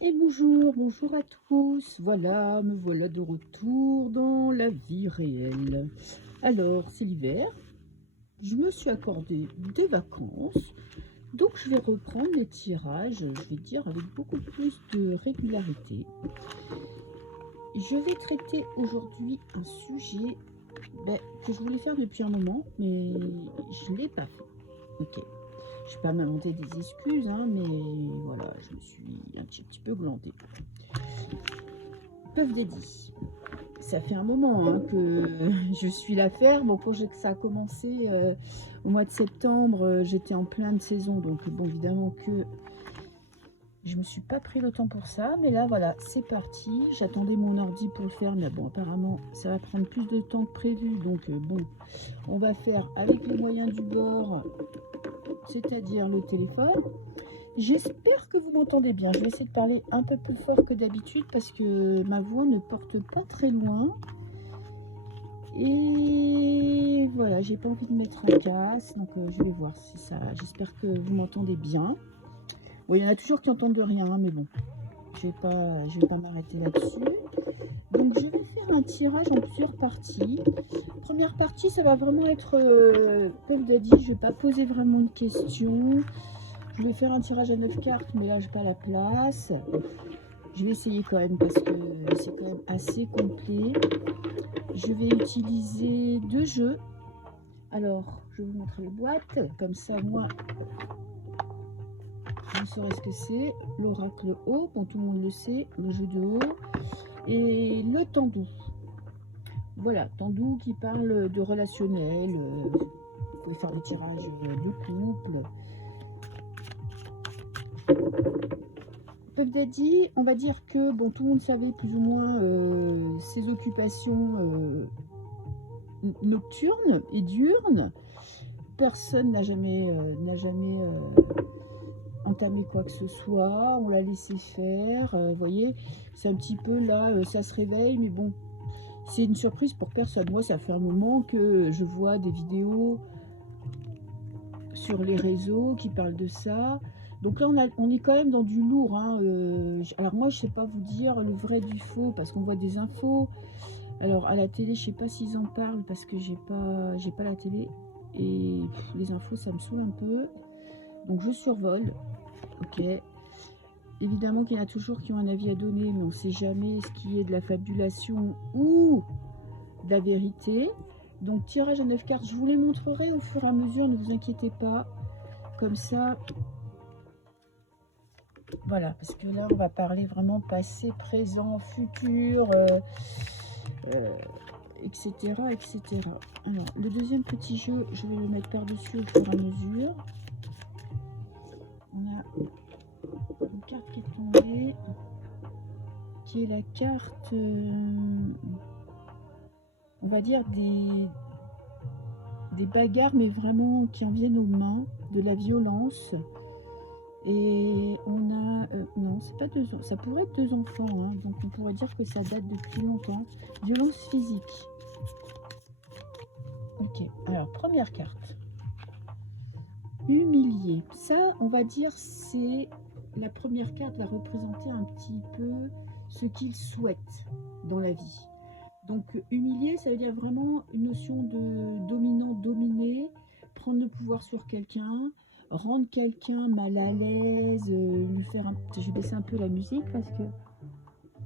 Et bonjour, bonjour à tous. Voilà, me voilà de retour dans la vie réelle. Alors, c'est l'hiver. Je me suis accordé des vacances. Donc, je vais reprendre les tirages, je vais dire, avec beaucoup plus de régularité. Je vais traiter aujourd'hui un sujet que je voulais faire depuis un moment, mais je ne l'ai pas fait. Ok. Je ne vais pas m'inventer des excuses, hein, mais voilà, je me suis un petit peu glandée. Peuvent dédier. Ça fait un moment hein, que je suis la ferme. Bon, quand ça a commencé au mois de septembre, j'étais en pleine saison. Donc, bon, évidemment que je me suis pas pris le temps pour ça. Mais là, voilà, c'est parti. J'attendais mon ordi pour le faire. Mais bon, apparemment, ça va prendre plus de temps que prévu. Donc, bon, on va faire avec les moyens du bord, c'est-à-dire le téléphone. J'espère que vous m'entendez bien. Je vais essayer de parler un peu plus fort que d'habitude parce que ma voix ne porte pas très loin. Et voilà, j'ai pas envie de mettre un casque, donc je vais voir si ça. J'espère que vous m'entendez bien. Bon, il y en a toujours qui n'entendent rien, hein, mais bon, je vais pas m'arrêter là-dessus. Donc je vais faire un tirage en plusieurs parties. Première partie, ça va vraiment être, comme je l'ai dit, je vais pas poser vraiment de questions. Je vais faire un tirage à 9 cartes, mais là j'ai pas la place. Je vais essayer quand même parce que c'est quand même assez complet. Je vais utiliser 2 jeux. Alors, je vais vous montrer les boîtes. Comme ça, moi, vous saurez ce que c'est. L'oracle haut, bon, tout le monde le sait, le jeu de haut. Et le tandou. Voilà, tandou qui parle de relationnel. Vous pouvez faire des tirages de couple. Puff Daddy, on va dire que, bon, tout le monde savait plus ou moins ses occupations nocturnes et diurnes. Personne n'a jamais entamé quoi que ce soit, on l'a laissé faire, vous voyez, c'est un petit peu là, ça se réveille, mais bon, c'est une surprise pour personne. Moi, ça fait un moment que je vois des vidéos sur les réseaux qui parlent de ça. Donc là, on est quand même dans du lourd, hein. Alors moi, je sais pas vous dire le vrai du faux, parce qu'on voit des infos. Alors à la télé, je sais pas s'ils en parlent, parce que j'ai pas la télé. Et les infos, ça me saoule un peu. Donc je survole. Ok. Évidemment qu'il y en a toujours qui ont un avis à donner, mais on ne sait jamais ce qui est de la fabulation ou de la vérité. Donc tirage à 9 cartes, je vous les montrerai au fur et à mesure, ne vous inquiétez pas. Comme ça, voilà, parce que là on va parler vraiment passé, présent, futur, etc., etc. Alors, le deuxième petit jeu, je vais le mettre par-dessus au fur et à mesure. On a une carte qui est tombée, qui est la carte, on va dire des bagarres, mais vraiment qui en viennent aux mains, de la violence. Et on a, non, c'est pas 2 ans, ça pourrait être 2 enfants, hein, donc on pourrait dire que ça date depuis longtemps. Violence physique. Ok, alors première carte. Humilié. Ça, on va dire, c'est la première carte va représenter un petit peu ce qu'il souhaite dans la vie. Donc humilié, ça veut dire vraiment une notion de dominant-dominé, prendre le pouvoir sur quelqu'un, rendre quelqu'un mal à l'aise, lui faire un... Je vais baisser un peu la musique parce que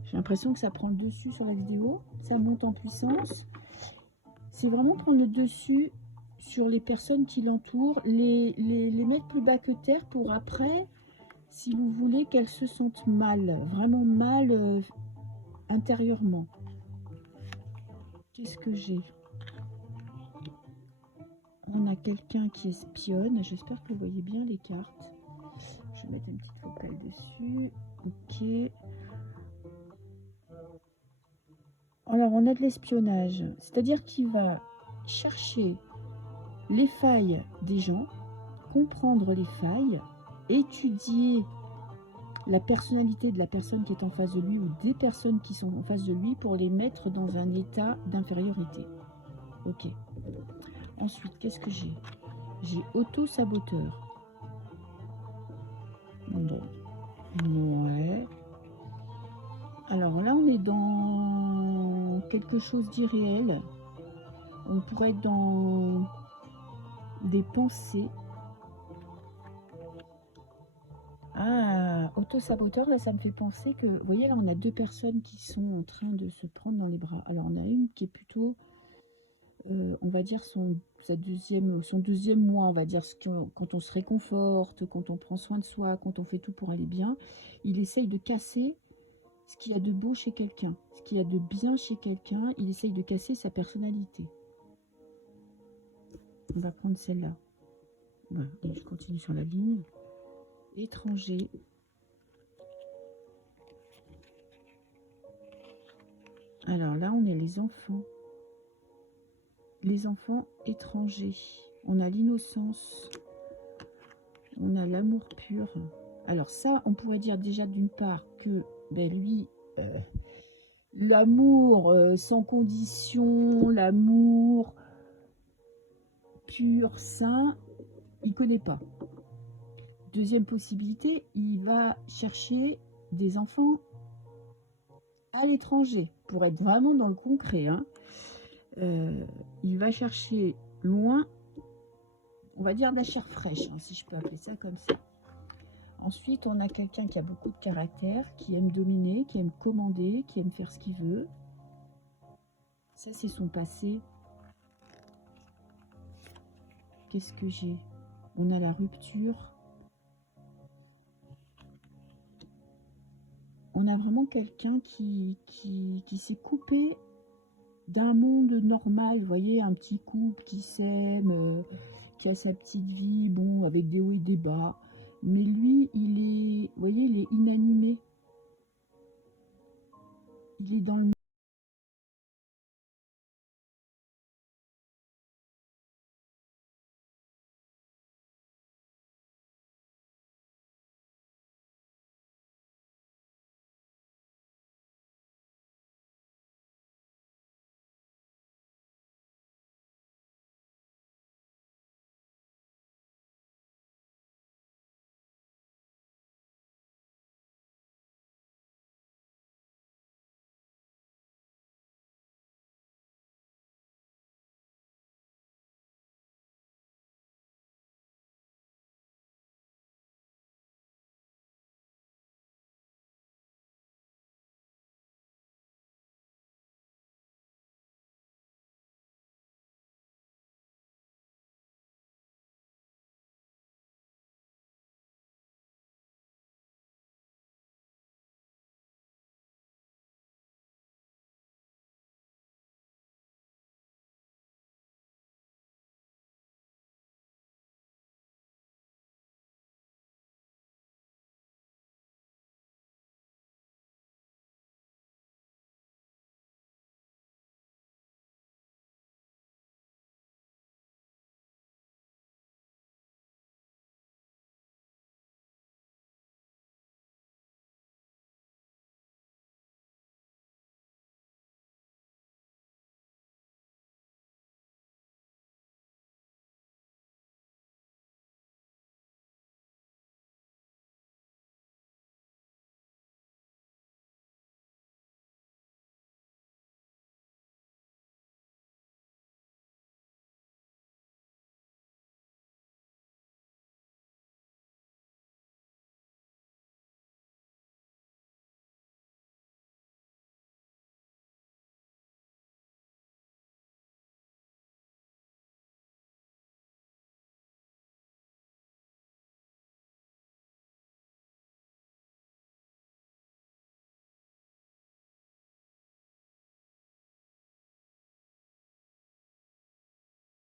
j'ai l'impression que ça prend le dessus sur la vidéo, ça monte en puissance. C'est vraiment prendre le dessus sur les personnes qui l'entourent, les mettre plus bas que terre pour après, si vous voulez, qu'elles se sentent mal, vraiment mal intérieurement. Qu'est-ce que j'ai? On a quelqu'un qui espionne. J'espère que vous voyez bien les cartes. Je vais mettre une petite focale dessus. Ok. Alors, on a de l'espionnage. C'est-à-dire qu'il va chercher les failles des gens, comprendre les failles, étudier la personnalité de la personne qui est en face de lui ou des personnes qui sont en face de lui pour les mettre dans un état d'infériorité. Ok. Ensuite, qu'est-ce que j'ai? J'ai auto-saboteur. Bon. Ouais. être dans quelque chose d'irréel. On pourrait être dans des pensées. Ah, auto-saboteur, là, ça me fait penser que... Vous voyez, là, on a deux personnes qui sont en train de se prendre dans les bras. Alors, on a une qui est plutôt, on va dire, son deuxième mois, on va dire, quand on se réconforte, quand on prend soin de soi, quand on fait tout pour aller bien. Il essaye de casser ce qu'il y a de beau chez quelqu'un, ce qu'il y a de bien chez quelqu'un. Il essaye de casser sa personnalité. On va prendre celle-là. Voilà, et je continue sur la ligne. Étranger. Alors là, on est les enfants. Les enfants étrangers. On a l'innocence. On a l'amour pur. Alors ça, on pourrait dire déjà d'une part que ben lui, l'amour sans condition, l'amour pur, sain, il connaît pas. Deuxième possibilité, il va chercher des enfants à l'étranger, pour être vraiment dans le concret. Hein. Il va chercher loin, on va dire de la chair fraîche, hein, si je peux appeler ça comme ça. Ensuite, on a quelqu'un qui a beaucoup de caractère, qui aime dominer, qui aime commander, qui aime faire ce qu'il veut. Ça, c'est son passé. Qu'est-ce que j'ai? On a la rupture. On a vraiment quelqu'un qui s'est coupé d'un monde normal. Vous voyez, un petit couple qui s'aime, qui a sa petite vie, bon, avec des hauts et des bas. Mais lui, il est, vous voyez, il est inanimé. Il est dans le...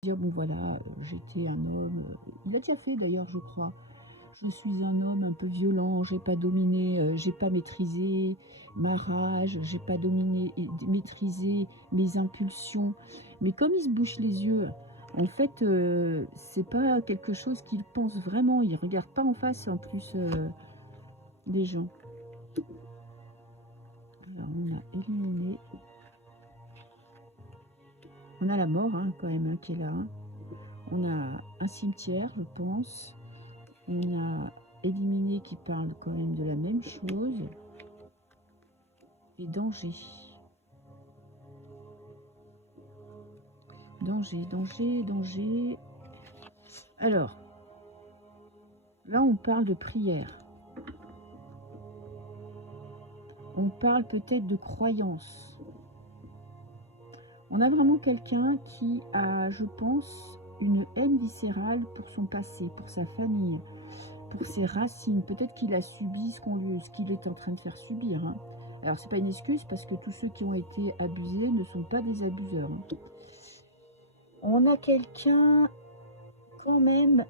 Dire, bon voilà, j'étais un homme... il l'a déjà fait d'ailleurs, je crois. Je suis un homme un peu violent, j'ai pas dominé, j'ai pas maîtrisé ma rage, j'ai pas dominé et maîtrisé mes impulsions. Mais comme il se bouche les yeux, en fait, c'est pas quelque chose qu'il pense vraiment. Il regarde pas en face, en plus, les gens. Alors, on a éliminé. On a la mort, hein, quand même, hein, qui est là. Hein. On a un cimetière, je pense. On a éliminé qui parle quand même de la même chose. et danger. Danger, danger, danger. Alors, là on parle de prière. On parle peut-être de croyance. On a vraiment quelqu'un qui a, je pense, une haine viscérale pour son passé, pour sa famille, pour ses racines. Peut-être qu'il a subi ce qu'il est en train de faire subir. Hein. Alors, c'est pas une excuse parce que tous ceux qui ont été abusés ne sont pas des abuseurs. Hein. On a quelqu'un quand même...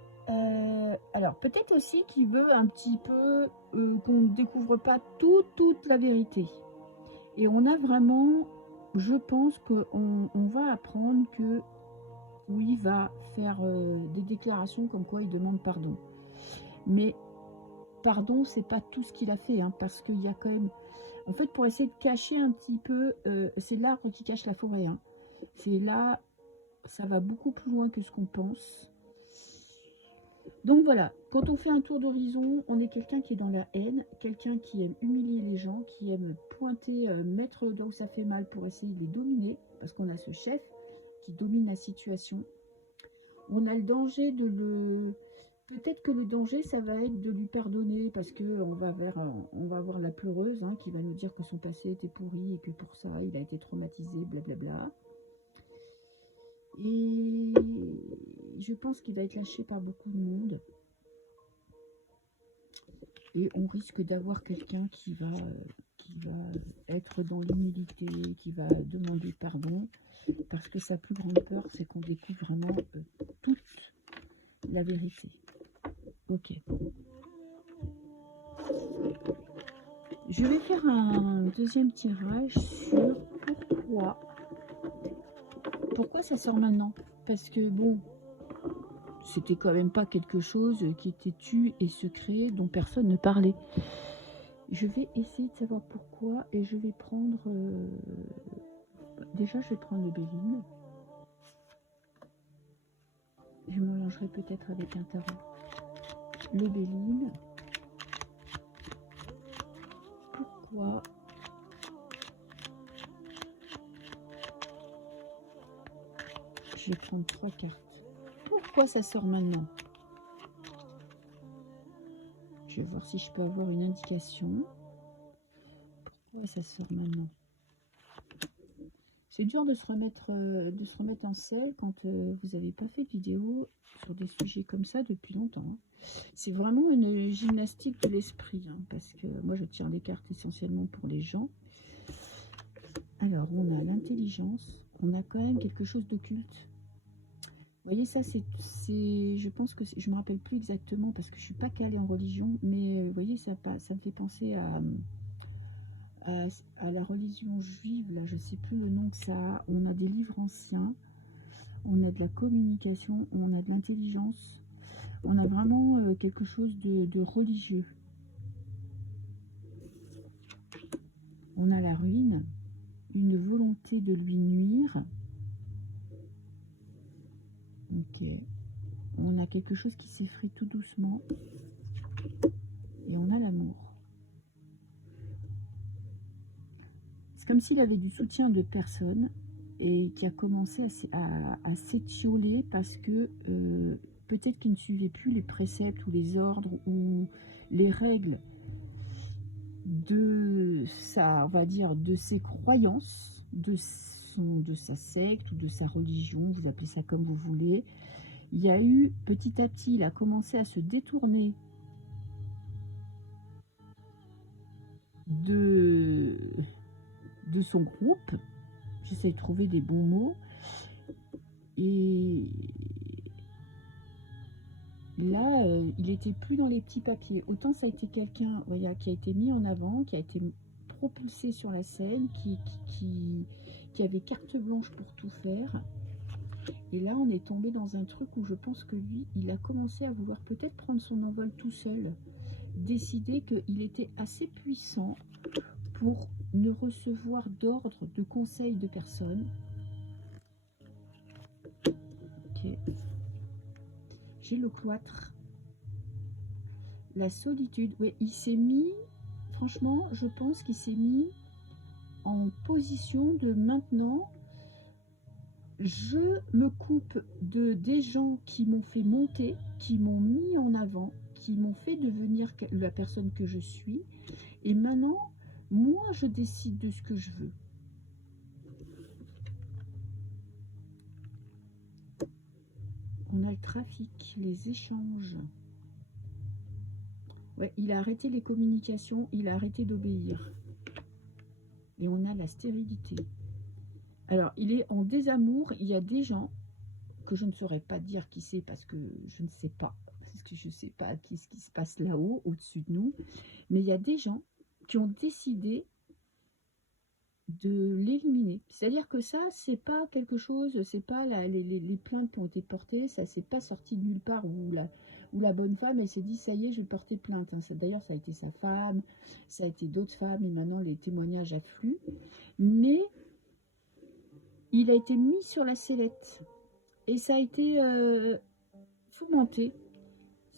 alors, peut-être aussi qui veut un petit peu qu'on ne découvre pas toute la vérité. Et on a vraiment... Je pense qu'on va apprendre que oui, va faire des déclarations comme quoi il demande pardon. Mais pardon, c'est pas tout ce qu'il a fait, hein, parce qu'il y a quand même... En fait, pour essayer de cacher un petit peu, c'est l'arbre qui cache la forêt. Hein. C'est là, ça va beaucoup plus loin que ce qu'on pense. Donc voilà, quand on fait un tour d'horizon, on est quelqu'un qui est dans la haine, quelqu'un qui aime humilier les gens, qui aime pointer, mettre là où ça fait mal pour essayer de les dominer, parce qu'on a ce chef qui domine la situation. On a le danger de le... Peut-être que le danger, ça va être de lui pardonner, parce qu'on va voir la pleureuse, hein, qui va nous dire que son passé était pourri, et que pour ça, il a été traumatisé, blablabla. Et je pense qu'il va être lâché par beaucoup de monde. Et on risque d'avoir quelqu'un qui va être dans l'humilité, qui va demander pardon, parce que sa plus grande peur, c'est qu'on découvre vraiment toute la vérité. Ok. Je vais faire un deuxième tirage sur pourquoi ça sort maintenant. Parce que bon, c'était quand même pas quelque chose qui était tu et secret, dont personne ne parlait. Je vais essayer de savoir pourquoi et je vais prendre... déjà, je vais prendre le Béline. Je mélangerai peut-être avec un tarot. Le Béline. Pourquoi je vais prendre 3 cartes. Pourquoi ça sort maintenant? Je vais voir si je peux avoir une indication. Pourquoi ça sort maintenant? C'est dur de se remettre en selle quand vous n'avez pas fait de vidéo sur des sujets comme ça depuis longtemps. Hein. C'est vraiment une gymnastique de l'esprit, hein, parce que moi je tire les cartes essentiellement pour les gens. Alors on a l'intelligence, on a quand même quelque chose d'occulte. Vous voyez, ça c'est, je pense que je me rappelle plus exactement parce que je suis pas calée en religion, mais vous voyez, ça me fait penser à la religion juive, là, je sais plus le nom que ça a. On a des livres anciens, on a de la communication, on a de l'intelligence, on a vraiment quelque chose de religieux. On a la ruine, une volonté de lui nuire. Ok. On a quelque chose qui s'effrite tout doucement. Et on a l'amour. C'est comme s'il avait du soutien de personne et qui a commencé à s'étioler parce que peut-être qu'il ne suivait plus les préceptes ou les ordres ou les règles de sa, on va dire, de ses croyances, de sa secte ou de sa religion, vous appelez ça comme vous voulez. Il y a eu, petit à petit, il a commencé à se détourner de son groupe. J'essaie de trouver des bons mots. Et là, il était plus dans les petits papiers. Autant ça a été quelqu'un, voilà, qui a été mis en avant, qui a été propulsé sur la scène, qui avait carte blanche pour tout faire. Et là, on est tombé dans un truc où je pense que lui, il a commencé à vouloir peut-être prendre son envol tout seul, décider qu'il était assez puissant pour ne recevoir d'ordre, de conseils de personne. Ok. J'ai le cloître. La solitude. Oui, il s'est mis, franchement, je pense qu'il s'est mis en position de maintenant, je me coupe des gens qui m'ont fait monter, qui m'ont mis en avant, qui m'ont fait devenir la personne que je suis. Et maintenant, moi, je décide de ce que je veux. On a le trafic, les échanges. Ouais, il a arrêté les communications, il a arrêté d'obéir. Et on a la stérilité. Alors, il est en désamour. Il y a des gens que je ne saurais pas dire qui c'est parce que je ne sais pas. Parce que je ne sais pas ce qui se passe là-haut, au-dessus de nous. Mais il y a des gens qui ont décidé de l'éliminer. C'est-à-dire que ça, c'est pas quelque chose, c'est pas les plaintes qui ont été portées, ça c'est pas sorti de nulle part où la bonne femme, elle s'est dit, ça y est, je vais porter plainte. Hein. D'ailleurs, ça a été sa femme, ça a été d'autres femmes, et maintenant les témoignages affluent. Mais il a été mis sur la sellette. Et ça a été fomenté.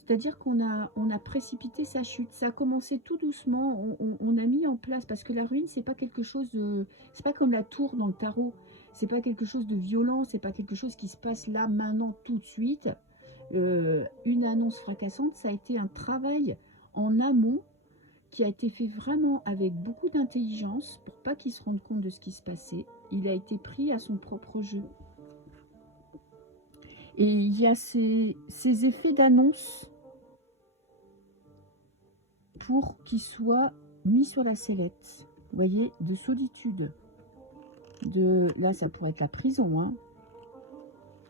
C'est-à-dire qu'on a précipité sa chute. Ça a commencé tout doucement. On a mis en place, parce que la ruine, c'est pas quelque chose de... C'est pas comme la tour dans le tarot. C'est pas quelque chose de violent. C'est pas quelque chose qui se passe là, maintenant, tout de suite. Une annonce fracassante, ça a été un travail en amont qui a été fait vraiment avec beaucoup d'intelligence pour pas qu'il se rende compte de ce qui se passait. Il a été pris à son propre jeu. Et il y a ces effets d'annonce pour qu'il soit mis sur la sellette, vous voyez, de solitude. Là, ça pourrait être la prison. Hein.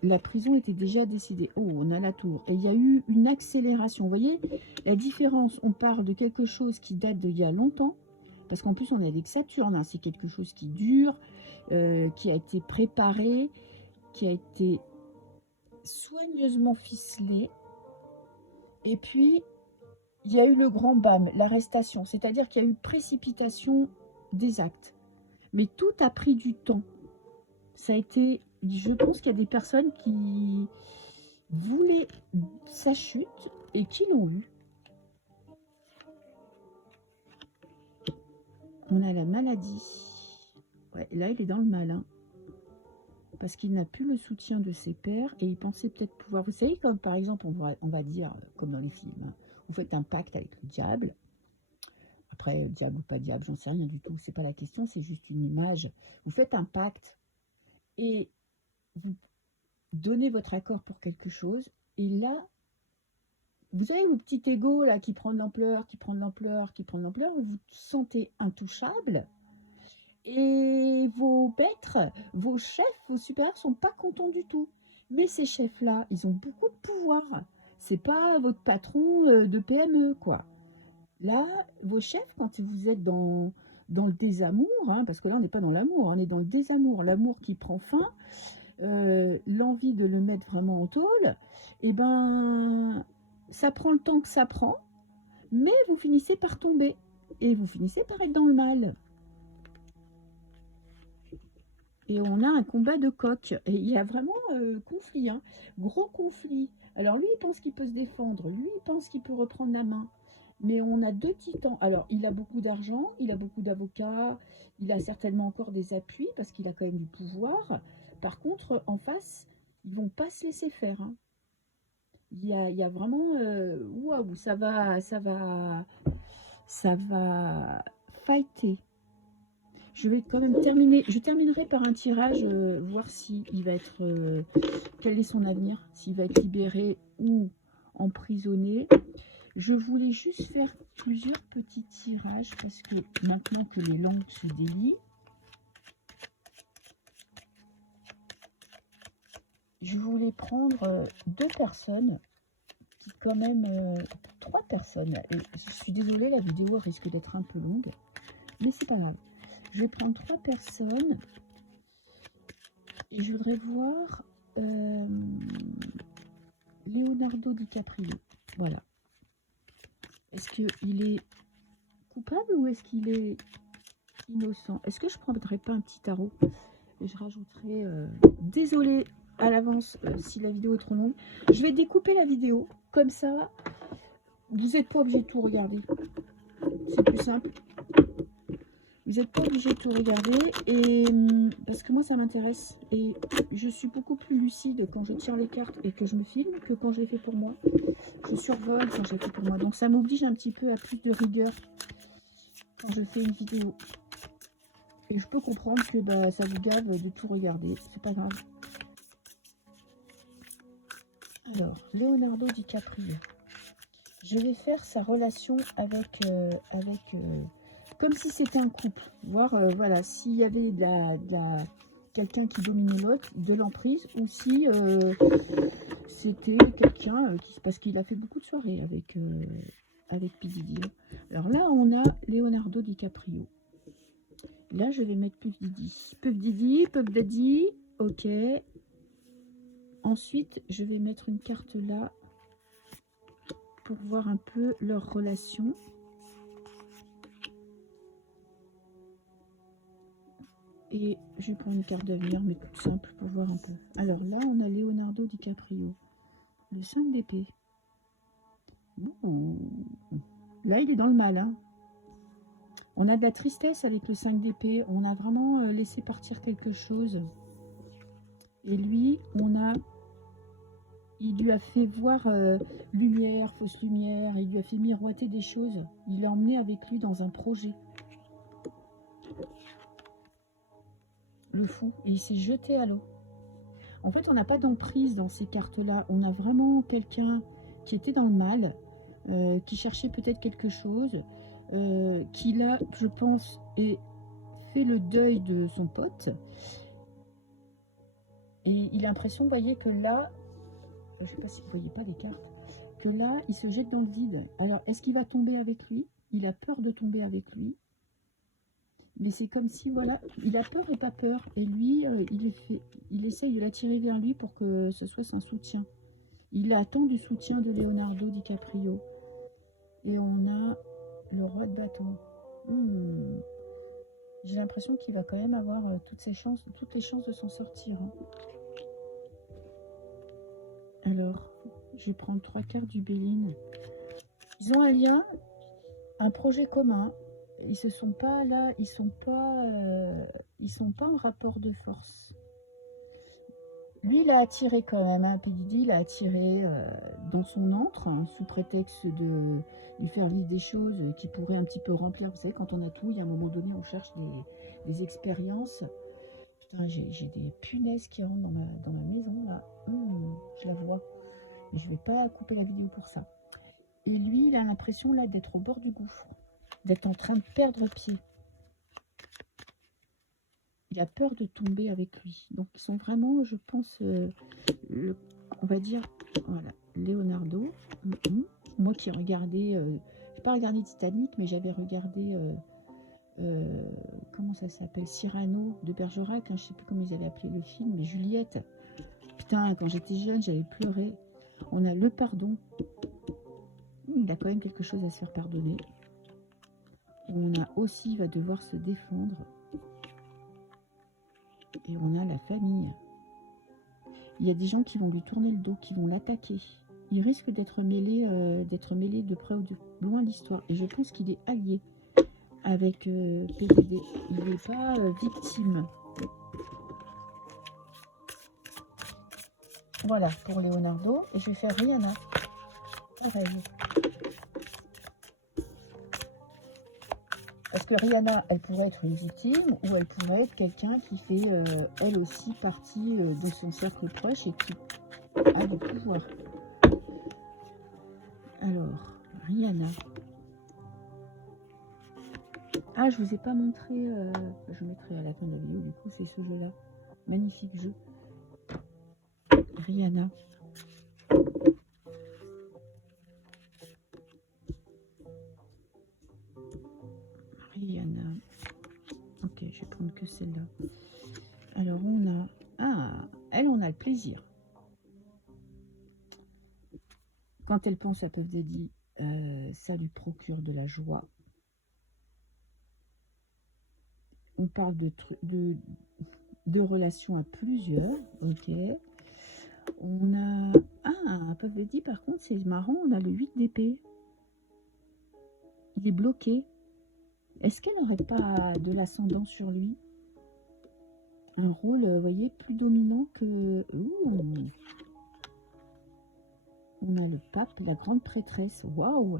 La prison était déjà décidée. Oh, on a la tour. Et il y a eu une accélération. Vous voyez, la différence, on parle de quelque chose qui date d'il y a longtemps, parce qu'en plus, on est avec Saturne. Hein. C'est quelque chose qui dure, qui a été préparé, qui a été soigneusement ficelé. Et puis, il y a eu le grand bam, l'arrestation, c'est-à-dire qu'il y a eu précipitation des actes. Mais tout a pris du temps. Ça a été, je pense qu'il y a des personnes qui voulaient sa chute et qui l'ont eu. On a la maladie. Ouais, là, il est dans le mal. Hein, parce qu'il n'a plus le soutien de ses pairs et il pensait peut-être pouvoir... Vous savez, comme par exemple, on va dire, comme dans les films, hein, vous faites un pacte avec le diable. Après, diable ou pas diable, j'en sais rien du tout. C'est pas la question, c'est juste une image. Vous faites un pacte et vous donnez votre accord pour quelque chose. Et là, vous avez vos petits égos là qui prend de l'ampleur, qui prend de l'ampleur, qui prend de l'ampleur. Vous vous sentez intouchable. Et vos maîtres, vos chefs, vos supérieurs sont pas contents du tout. Mais ces chefs-là, ils ont beaucoup de pouvoir. C'est pas votre patron de PME, quoi. Là, vos chefs, quand vous êtes dans le désamour, hein, parce que là, on n'est pas dans l'amour, on est dans le désamour, l'amour qui prend fin, l'envie de le mettre vraiment en tôle, et ben, ça prend le temps que ça prend, mais vous finissez par tomber, et vous finissez par être dans le mal. Et on a un combat de coq, et il y a vraiment conflit, hein, gros conflit. Alors lui, il pense qu'il peut se défendre, lui, il pense qu'il peut reprendre la main. Mais on a deux titans. Alors, il a beaucoup d'argent, il a beaucoup d'avocats, il a certainement encore des appuis parce qu'il a quand même du pouvoir. Par contre, en face, ils vont pas se laisser faire. Hein. Il y a vraiment... Waouh, ça va fighter. Je vais quand même terminer. Je terminerai par un tirage, voir si il va être... quel est son avenir, s'il va être libéré ou emprisonné. Je voulais juste faire plusieurs petits tirages parce que maintenant que les langues se délient, je voulais prendre deux personnes, qui quand même, trois personnes. Et je suis désolée, la vidéo risque d'être un peu longue, mais c'est pas grave. Je vais prendre trois personnes et je voudrais voir Leonardo DiCaprio. Voilà. Est-ce qu'il est coupable ou est-ce qu'il est innocent? Est-ce que je ne prendrais pas un petit tarot et je rajouterai... désolée à l'avance si la vidéo est trop longue. Je vais découper la vidéo. Comme ça, vous n'êtes pas obligé de tout regarder. C'est plus simple. Vous n'êtes pas obligé de tout regarder, et parce que moi ça m'intéresse. Et je suis beaucoup plus lucide quand je tire les cartes et que je me filme que quand je les fais pour moi. Je survole quand je les fais pour moi. Donc ça m'oblige un petit peu à plus de rigueur quand je fais une vidéo. Et je peux comprendre que bah, ça vous gave de tout regarder. C'est pas grave. Alors, Leonardo DiCaprio. Je vais faire sa relation avec comme si c'était un couple. Voir, voilà, s'il y avait quelqu'un qui dominait l'autre, de l'emprise, ou si c'était quelqu'un parce qu'il a fait beaucoup de soirées avec P. Diddy. Alors là, on a Leonardo DiCaprio. Là, je vais mettre Puff Diddy. Puff Diddy, Puff Daddy, ok. Ensuite, je vais mettre une carte là pour voir un peu leur relation. Et je vais prendre une carte d'avenir, mais toute simple pour voir un peu. Alors là, on a Leonardo DiCaprio. Le 5 d'épée. Là, il est dans le mal. Hein. On a de la tristesse avec le 5 d'épée. On a vraiment laissé partir quelque chose. Et lui, il lui a fait voir lumière, fausse lumière. Il lui a fait miroiter des choses. Il l'a emmené avec lui dans un projet. Le fou. Et il s'est jeté à l'eau. En fait, on n'a pas d'emprise dans ces cartes-là. On a vraiment quelqu'un qui était dans le mal, qui cherchait peut-être quelque chose, qui là, je pense, fait le deuil de son pote. Et il a l'impression, vous voyez, que là, je ne sais pas si vous ne voyez pas les cartes, que là, il se jette dans le vide. Alors, est-ce qu'il va tomber avec lui? Il a peur de tomber avec lui. Mais c'est comme si, voilà, il a peur et pas peur. Et lui, il essaye de l'attirer vers lui pour que ce soit son soutien. Il attend du soutien de Leonardo DiCaprio. Et on a le roi de bâton. J'ai l'impression qu'il va quand même avoir toutes les chances de s'en sortir. Hein. Alors, je vais prendre 3 cartes du Béline. Ils ont un lien, un projet commun. Ils se sont pas là, ils sont pas en rapport de force. Lui, il a attiré quand même, hein, P. Diddy, il a attiré dans son antre, hein, sous prétexte de lui faire vivre des choses qui pourraient un petit peu remplir. Vous savez, quand on a tout, il y a un moment donné, on cherche des expériences. Putain, j'ai des punaises qui rentrent dans ma maison, là. Je la vois. Mais je vais pas couper la vidéo pour ça. Et lui, il a l'impression, là, d'être au bord du gouffre, d'être en train de perdre pied. Il a peur de tomber avec lui. Donc, ils sont vraiment, je pense, on va dire, voilà, Leonardo. Moi qui ai regardé, j'ai pas regardé Titanic, mais j'avais regardé, comment ça s'appelle, Cyrano de Bergerac, hein, je sais plus comment ils avaient appelé le film, mais Juliette. Putain, quand j'étais jeune, j'avais pleuré. On a le pardon. Il a quand même quelque chose à se faire pardonner. On a aussi, il va devoir se défendre. Et on a la famille. Il y a des gens qui vont lui tourner le dos, qui vont l'attaquer. Il risque d'être mêlé de près ou de loin de l'histoire. Et je pense qu'il est allié avec PDD. Il n'est pas victime. Voilà pour Leonardo. Et je vais faire Rihanna. Pareil. Parce que Rihanna, elle pourrait être une victime ou elle pourrait être quelqu'un qui fait elle aussi partie de son cercle proche et qui a du pouvoir. Alors, Rihanna. Ah, je vous ai pas montré, je mettrai à la fin de la vidéo, du coup, c'est ce jeu-là. Magnifique jeu. Rihanna. Rihanna. Ok, je vais prendre que celle-là. Alors, on a... Ah, elle, on a le plaisir. Quand elle pense à Puff Daddy, ça lui procure de la joie. On parle de relations à plusieurs, ok. On a... Ah, Puff Daddy, par contre, c'est marrant, on a le 8 d'épée. Il est bloqué. Est-ce qu'elle n'aurait pas de l'ascendant sur lui? Un rôle, vous voyez, plus dominant que... Ouh. On a le pape, la grande prêtresse. Waouh!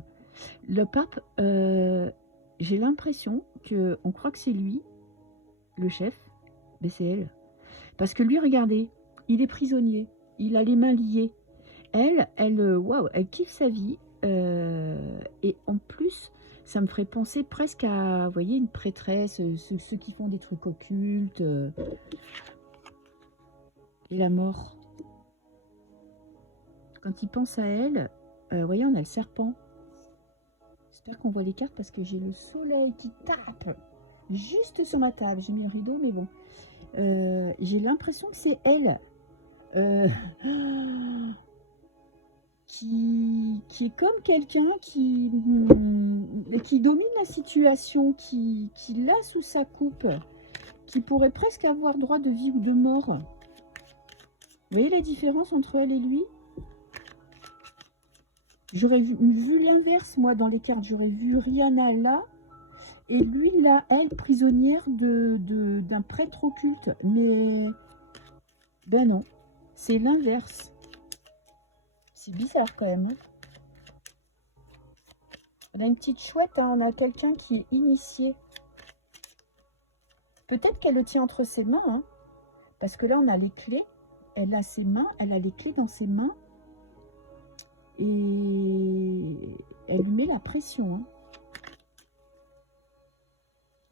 Le pape, j'ai l'impression qu'on croit que c'est lui, le chef, mais c'est elle. Parce que lui, regardez, il est prisonnier, il a les mains liées. Waouh, elle kiffe sa vie. Et en plus, ça me ferait penser presque à, vous voyez, une prêtresse, ceux qui font des trucs occultes. Et la mort. Quand il pense à elle, vous voyez, on a le serpent. J'espère qu'on voit les cartes parce que j'ai le soleil qui tape juste sur ma table. J'ai mis le rideau, mais bon. J'ai l'impression que c'est elle. Qui est comme quelqu'un qui domine la situation, qui l'a sous sa coupe, qui pourrait presque avoir droit de vie ou de mort. Vous voyez la différence entre elle et lui? J'aurais vu l'inverse, moi, dans les cartes. J'aurais vu Rihanna là, et lui là, elle, prisonnière d'un prêtre occulte. Mais, ben non, c'est l'inverse. C'est bizarre quand même. Hein. On a une petite chouette, hein, on a quelqu'un qui est initié. Peut-être qu'elle le tient entre ses mains, hein, parce que là on a les clés. Elle a ses mains, elle a les clés dans ses mains. Et elle lui met la pression. Hein.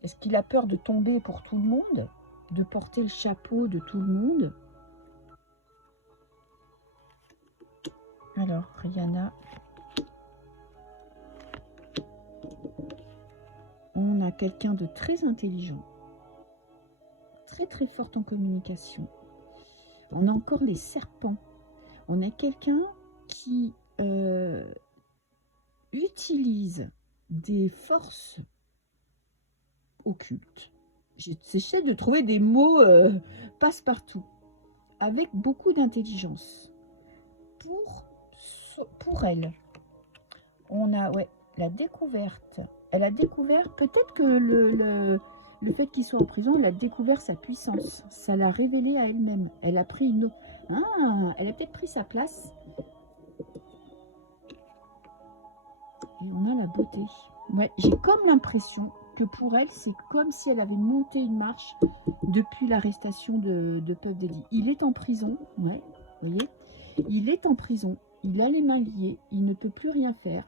Est-ce qu'il a peur de tomber pour tout le monde? De porter le chapeau de tout le monde? Alors, Rihanna. On a quelqu'un de très intelligent. Très très forte en communication. On a encore les serpents. On a quelqu'un qui utilise des forces occultes. J'essaie de trouver des mots passe-partout. Avec beaucoup d'intelligence. Pour elle, on a la découverte. Elle a découvert, peut-être que le fait qu'il soit en prison, elle a découvert sa puissance. Ça l'a révélé à elle-même. Elle a pris une... elle a peut-être pris sa place. Et on a la beauté. Ouais, j'ai comme l'impression que pour elle, c'est comme si elle avait monté une marche depuis l'arrestation de Puff Daddy. Il est en prison, ouais, vous voyez, il est en prison, il a les mains liées, il ne peut plus rien faire.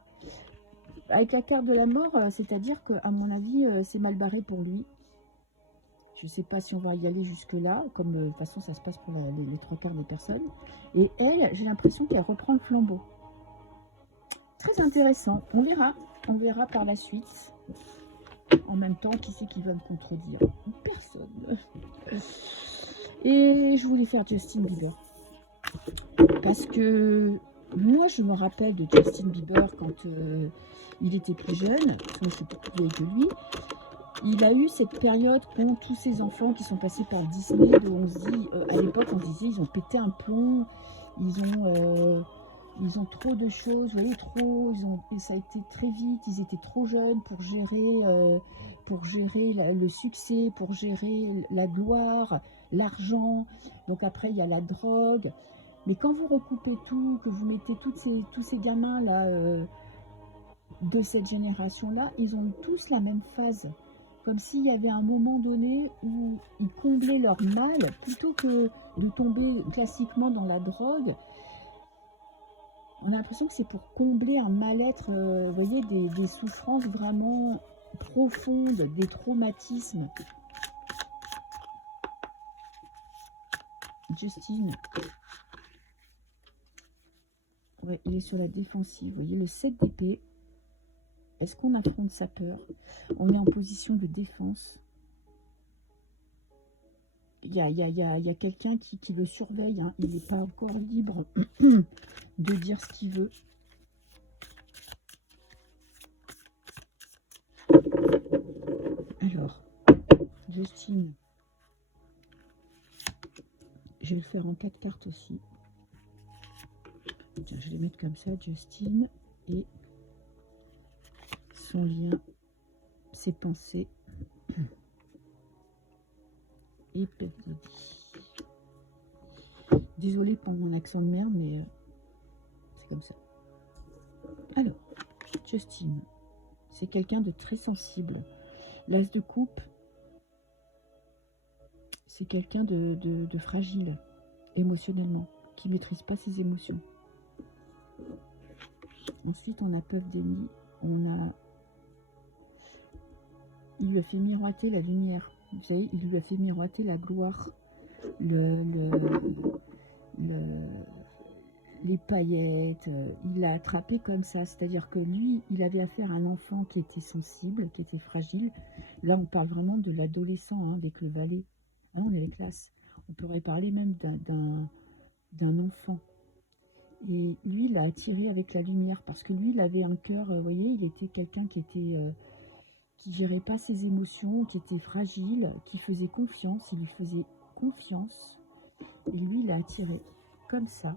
Avec la carte de la mort, c'est-à-dire qu'à mon avis, c'est mal barré pour lui. Je ne sais pas si on va y aller jusque-là, comme de toute façon ça se passe pour les trois quarts des personnes. Et elle, j'ai l'impression qu'elle reprend le flambeau. Très intéressant, on verra par la suite. En même temps, qui c'est qui va me contredire? Personne. Et je voulais faire Justin Bieber. Parce que moi, je me rappelle de Justin Bieber quand il était plus jeune. Moi, je suis plus vieille que lui. Il a eu cette période qu'ont tous ces enfants qui sont passés par Disney. On se dit, à l'époque, on se disait, ils ont pété un plomb. Ils ont trop de choses, vous voyez, trop. Et ça a été très vite. Ils étaient trop jeunes pour gérer le succès, pour gérer la gloire, l'argent. Donc après, il y a la drogue. Mais quand vous recoupez tout, que vous mettez tous ces gamins-là de cette génération-là, ils ont tous la même phase. Comme s'il y avait un moment donné où ils comblaient leur mal, plutôt que de tomber classiquement dans la drogue. On a l'impression que c'est pour combler un mal-être, vous voyez, des souffrances vraiment profondes, des traumatismes. Justin. Ouais, il est sur la défensive. Vous voyez, le 7 d'épée. Est-ce qu'on affronte sa peur? On est en position de défense. Il y a quelqu'un qui le surveille. Hein. Il n'est pas encore libre de dire ce qu'il veut. Alors, Justine. Je vais le faire en 4 cartes aussi. Tiens, je vais les mettre comme ça. Justine et son lien ses pensées. Et Puff Daddy. Désolée pour mon accent de merde, mais c'est comme ça. Alors, Justine, c'est quelqu'un de très sensible. L'as de coupe, c'est quelqu'un de fragile émotionnellement, qui ne maîtrise pas ses émotions. Ensuite, on a Puff Daddy, il lui a fait miroiter la lumière. Vous savez, il lui a fait miroiter la gloire, les paillettes. Il l'a attrapé comme ça. C'est-à-dire que lui, il avait affaire à un enfant qui était sensible, qui était fragile. Là, on parle vraiment de l'adolescent, hein, avec le valet. Ah, on est avec l'as. On pourrait parler même d'un enfant. Et lui, il l'a attiré avec la lumière parce que lui, il avait un cœur, vous voyez, il était quelqu'un qui gérait pas ses émotions, qui était fragile, qui faisait confiance, il lui faisait confiance. Et lui, il l'a attiré comme ça.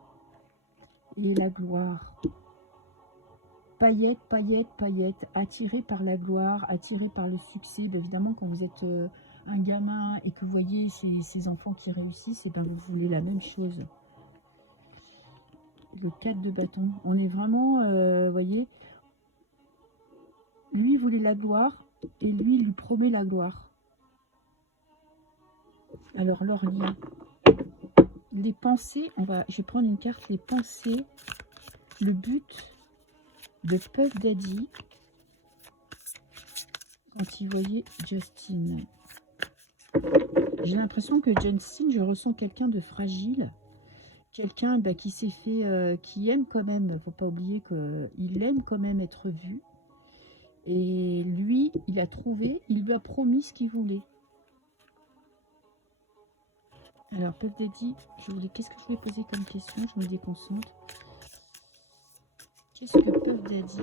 Et la gloire, paillettes, paillettes, paillettes, attiré par la gloire, attiré par le succès. Bien évidemment, quand vous êtes un gamin et que vous voyez ces enfants qui réussissent, et ben vous voulez la même chose. Le 4 de bâton, on est vraiment, vous voyez, lui voulait la gloire et lui il lui promet la gloire. Alors leur lien, les pensées, je vais prendre une carte, les pensées, le but de Puff Daddy quand il voyait Justine. J'ai l'impression que Justine, je ressens quelqu'un de fragile, quelqu'un qui s'est fait, qui aime quand même, faut pas oublier qu'il aime quand même être vu. Et lui, il a trouvé, il lui a promis ce qu'il voulait. Alors, Puff Daddy, qu'est-ce que je vais poser comme question? Je me déconcentre. Qu'est-ce que Puff Daddy?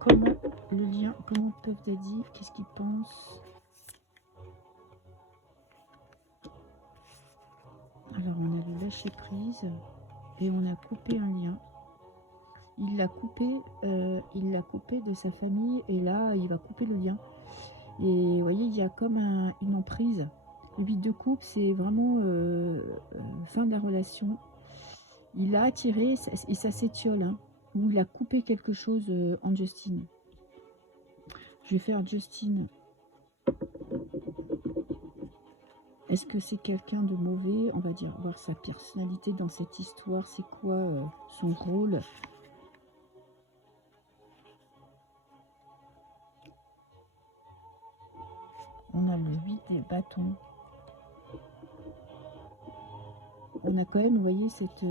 Comment le lien? Comment Puff Daddy? Qu'est-ce qu'il pense? Alors, on a le lâcher prise et on a coupé un lien. Il l'a coupé de sa famille et là, il va couper le lien. Et vous voyez, il y a comme une emprise. Le 8 de coupe, c'est vraiment fin de la relation. Il a attiré et ça s'étiole, hein, où il a coupé quelque chose en Justine. Je vais faire Justine. Est-ce que c'est quelqu'un de mauvais? On va dire, voir sa personnalité dans cette histoire. C'est quoi son rôle? On a le 8 des bâtons. On a quand même, vous voyez, cette...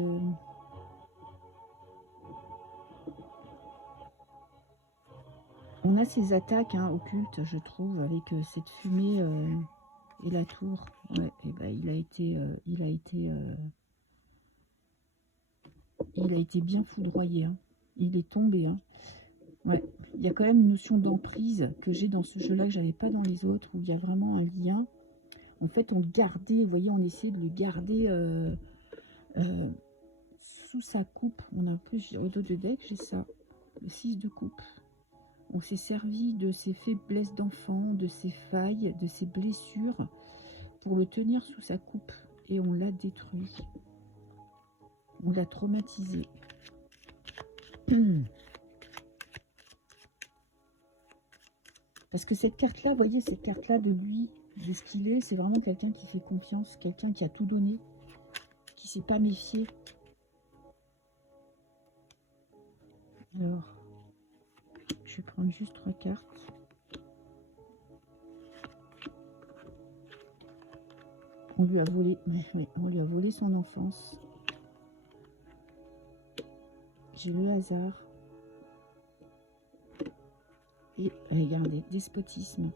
on a ces attaques occultes, je trouve, avec cette fumée et la tour. Ouais, et ben, il a été bien foudroyé. Hein. Il est tombé. Hein. Ouais, il y a quand même une notion d'emprise que j'ai dans ce jeu-là que j'avais pas dans les autres, où il y a vraiment un lien. En fait, on le gardait, vous voyez, on essayait de le garder sous sa coupe. On a un peu au dos de deck, j'ai ça, le 6 de coupe. On s'est servi de ses faiblesses d'enfant, de ses failles, de ses blessures, pour le tenir sous sa coupe. Et on l'a détruit. On l'a traumatisé. Parce que cette carte-là, vous voyez, cette carte-là de lui, de ce qu'il est, c'est vraiment quelqu'un qui fait confiance, quelqu'un qui a tout donné, qui ne s'est pas méfié. Alors, je vais prendre juste 3 cartes. On lui a volé, on lui a volé son enfance. J'ai le hasard. Et regardez, despotisme.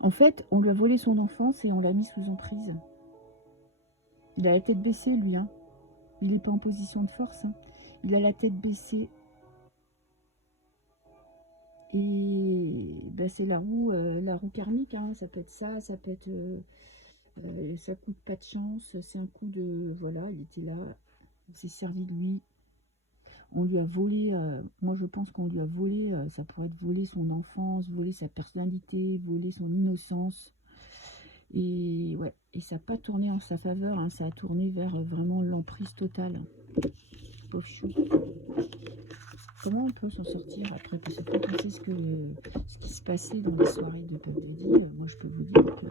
En fait, on lui a volé son enfance et on l'a mis sous emprise. Il a la tête baissée, lui. Hein. Il n'est pas en position de force. Hein. Il a la tête baissée. Et ben, c'est la roue karmique. Hein. Ça peut être ça, ça peut être... ça coûte pas de chance. C'est un coup de... Voilà, il était là. On s'est servi de lui. On lui a volé, moi je pense qu'on lui a volé, ça pourrait être voler son enfance, voler sa personnalité, voler son innocence. Et ouais, et ça n'a pas tourné en sa faveur, hein, ça a tourné vers vraiment l'emprise totale. Pauvre chou. Comment on peut s'en sortir après? Parce que quand on sait ce qui se passait dans les soirées de Pub Daddy, moi je peux vous dire que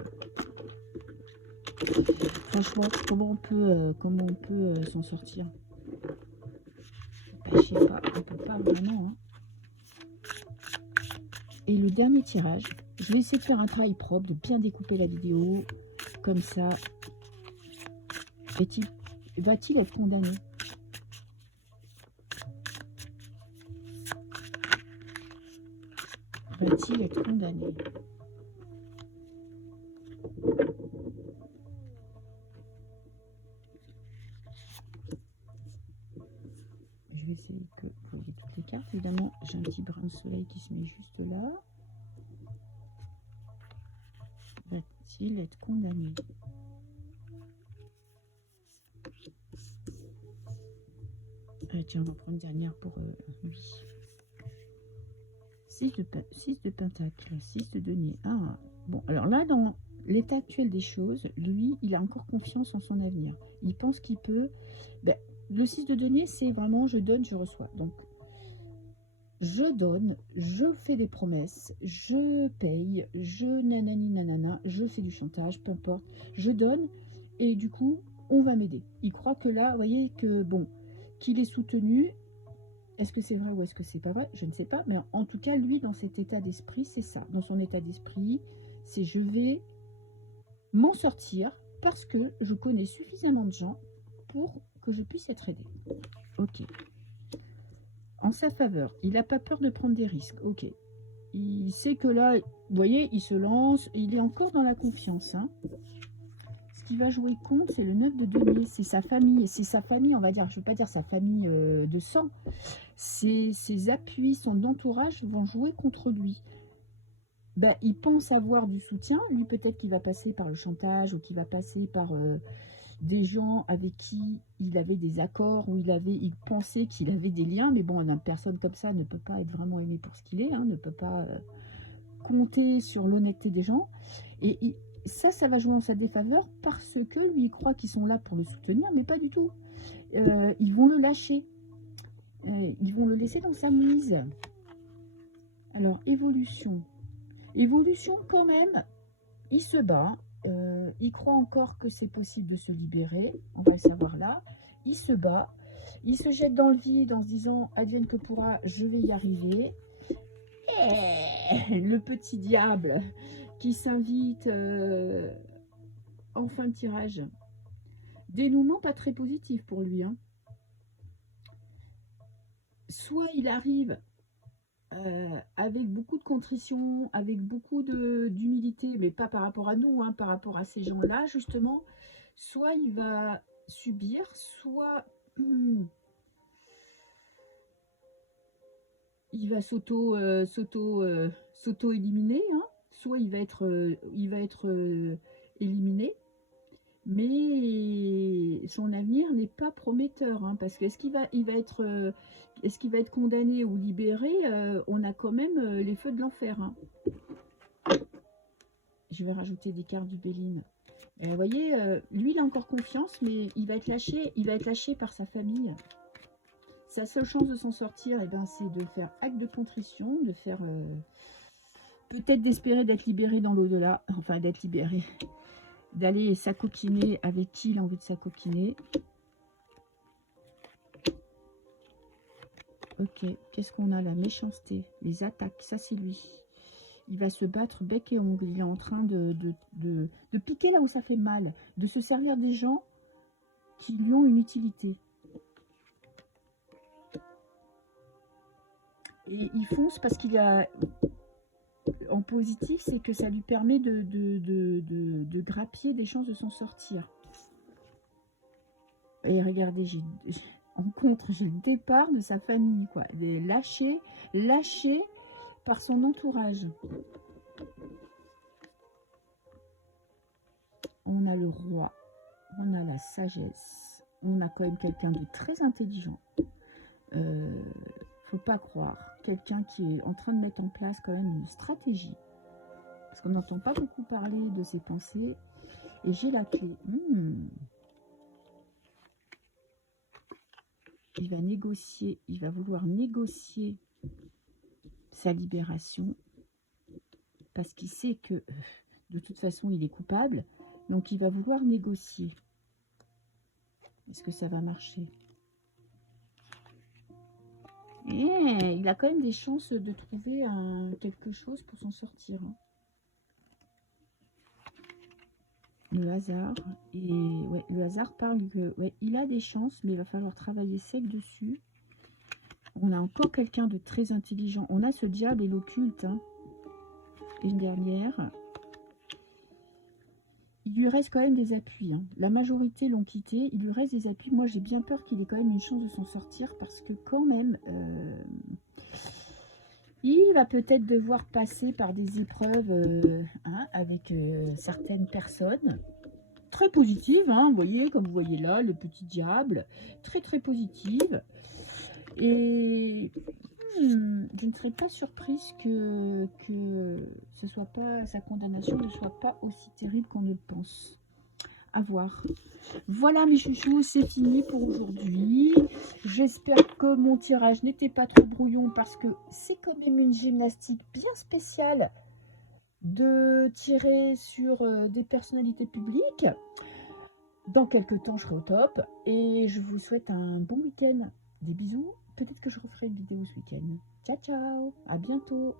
franchement, comment on peut s'en sortir? Bah, je sais pas, on peut pas vraiment. Hein. Et le dernier tirage, je vais essayer de faire un travail propre, de bien découper la vidéo, comme ça. Va-t-il être condamné? Va-t-il être condamné? Je vais essayer que vous voyez toutes les cartes. Évidemment, j'ai un petit brin de soleil qui se met juste là. Va-t-il être condamné? Tiens, on va prendre une dernière pour lui. 6 de pentacle, 6 de denier. Ah, bon, alors là, dans l'état actuel des choses, lui, il a encore confiance en son avenir. Il pense qu'il peut... Ben, le 6 de denier, c'est vraiment je donne, je reçois. Donc, je donne, je fais des promesses, je paye, je nanani nanana, je fais du chantage, peu importe. Je donne et du coup, on va m'aider. Il croit que là, vous voyez, que bon, qu'il est soutenu. Est-ce que c'est vrai ou est-ce que c'est pas vrai? Je ne sais pas. Mais en tout cas, lui, dans cet état d'esprit, c'est ça. Dans son état d'esprit, c'est je vais m'en sortir parce que je connais suffisamment de gens pour que je puisse être aidé. Ok. En sa faveur, il n'a pas peur de prendre des risques. Ok. Il sait que là, vous voyez, il se lance. Il est encore dans la confiance. Hein. Ce qui va jouer contre, c'est le 9 de denier. C'est sa famille. C'est sa famille, on va dire. Je ne veux pas dire sa famille de sang. Ses appuis, son entourage vont jouer contre lui. Ben, il pense avoir du soutien. Lui, peut-être qu'il va passer par le chantage ou qu'il va passer par des gens avec qui il avait des accords, où il pensait qu'il avait des liens. Mais bon, une personne comme ça ne peut pas être vraiment aimée pour ce qu'il est, hein, ne peut pas compter sur l'honnêteté des gens. Et ça va jouer en sa défaveur parce que lui, il croit qu'ils sont là pour le soutenir, mais pas du tout. Ils vont le lâcher. Ils vont le laisser dans sa mise. Alors, évolution. Évolution quand même, il se bat. Il croit encore que c'est possible de se libérer. On va le savoir là. Il se bat. Il se jette dans le vide en se disant, advienne que pourra, je vais y arriver. Et le petit diable qui s'invite en fin de tirage. Dénouement pas très positif pour lui. Hein. Soit il arrive avec beaucoup de contrition, avec beaucoup d'humilité, mais pas par rapport à nous, hein, par rapport à ces gens-là, justement, soit il va subir, soit il va s'auto-éliminer, hein, soit il va être éliminé, mais son avenir n'est pas prometteur, hein, parce que est-ce qu'il va être condamné ou libéré? On a quand même les feux de l'enfer. Hein. Je vais rajouter des cartes du Béline. Vous voyez, lui, il a encore confiance, mais il va être lâché par sa famille. Sa seule chance de s'en sortir, eh ben, c'est de faire acte de contrition, de faire... peut-être d'espérer d'être libéré dans l'au-delà, enfin d'être libéré, d'aller s'acoquiner avec qui il a envie de s'acoquiner. Ok, qu'est-ce qu'on a? La méchanceté, les attaques, ça c'est lui. Il va se battre bec et ongle, il est en train de piquer là où ça fait mal, de se servir des gens qui lui ont une utilité. Et il fonce parce qu'il a... En positif, c'est que ça lui permet de grappiller des chances de s'en sortir. Et regardez, en contre, j'ai le départ de sa famille, quoi. Lâché par son entourage. On a le roi, on a la sagesse, on a quand même quelqu'un de très intelligent. Faut pas croire. Quelqu'un qui est en train de mettre en place quand même une stratégie. Parce qu'on n'entend pas beaucoup parler de ses pensées. Et j'ai la clé. Il va négocier, il va vouloir négocier sa libération. Parce qu'il sait que de toute façon il est coupable. Donc il va vouloir négocier. Est-ce que ça va marcher? Et il a quand même des chances de trouver quelque chose pour s'en sortir. Le hasard. Et ouais, le hasard parle que ouais, il a des chances, mais il va falloir travailler sec dessus. On a encore quelqu'un de très intelligent. On a ce diable et l'occulte. Une dernière. Il lui reste quand même des appuis. La majorité l'ont quitté. Il lui reste des appuis. Moi, j'ai bien peur qu'il ait quand même une chance de s'en sortir parce que quand même, il va peut-être devoir passer par des épreuves avec certaines personnes. Très positives, vous voyez, comme vous voyez là, le petit diable. Très, très positive. Et je ne serais pas surprise que ce soit pas, sa condamnation ne soit pas aussi terrible qu'on ne le pense. À voir. Voilà mes chouchous, c'est fini pour aujourd'hui. J'espère que mon tirage n'était pas trop brouillon parce que c'est quand même une gymnastique bien spéciale de tirer sur des personnalités publiques. Dans quelques temps, je serai au top et je vous souhaite un bon week-end. Des bisous. Peut-être que je referai une vidéo ce week-end. Ciao, ciao. À bientôt.